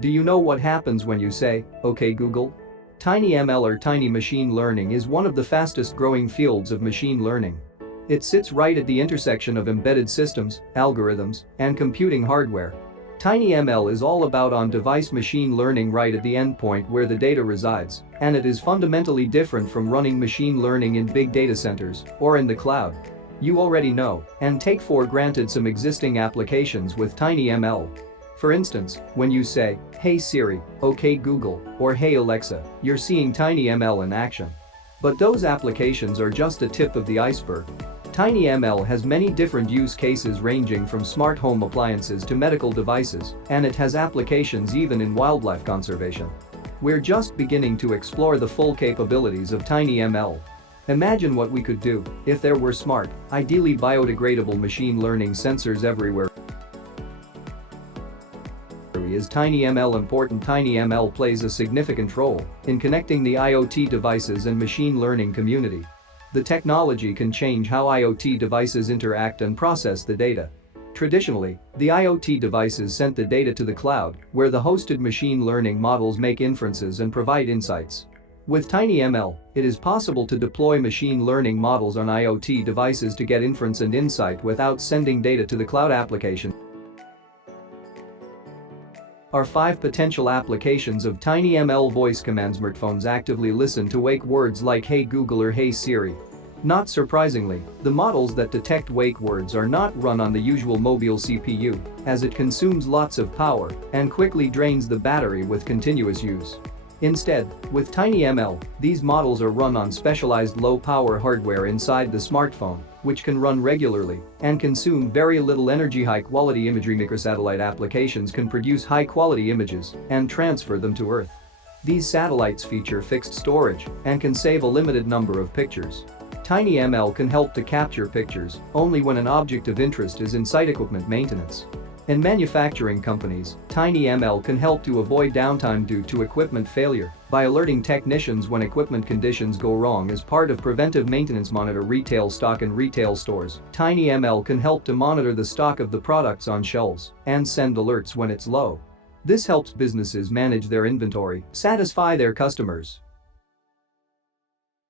Do you know what happens when you say, "Okay Google"? TinyML or tiny machine learning is one of the fastest growing fields of machine learning. It sits right at the intersection of embedded systems, algorithms, and computing hardware. TinyML is all about on-device machine learning right at the endpoint where the data resides, and it is fundamentally different from running machine learning in big data centers or in the cloud. You already know and take for granted some existing applications with TinyML. For instance, when you say, "Hey Siri, okay Google," or "Hey Alexa," you're seeing TinyML in action. But those applications are just a tip of the iceberg. TinyML has many different use cases ranging from smart home appliances to medical devices, and it has applications even in wildlife conservation. We're just beginning to explore the full capabilities of TinyML. Imagine what we could do if there were smart, ideally biodegradable machine learning sensors everywhere. Is TinyML important? TinyML plays a significant role in connecting the IoT devices and machine learning community. The technology can change how IoT devices interact and process the data. Traditionally, the IoT devices sent the data to the cloud, where the hosted machine learning models make inferences and provide insights. With TinyML, it is possible to deploy machine learning models on IoT devices to get inference and insight without sending data to the cloud application. Are 5 potential applications of TinyML voice commands. Smartphones actively listen to wake words like "Hey Google" or "Hey Siri." Not surprisingly, the models that detect wake words are not run on the usual mobile CPU, as it consumes lots of power and quickly drains the battery with continuous use. Instead, with TinyML, these models are run on specialized low-power hardware inside the smartphone, which can run regularly and consume very little energy. High-quality imagery microsatellite applications can produce high-quality images and transfer them to Earth. These satellites feature fixed storage and can save a limited number of pictures. TinyML can help to capture pictures only when an object of interest is in site equipment maintenance. In manufacturing companies, TinyML can help to avoid downtime due to equipment failure by alerting technicians when equipment conditions go wrong as part of preventive maintenance. Monitor retail stock in retail stores. TinyML can help to monitor the stock of the products on shelves and send alerts when it's low. This helps businesses manage their inventory, satisfy their customers,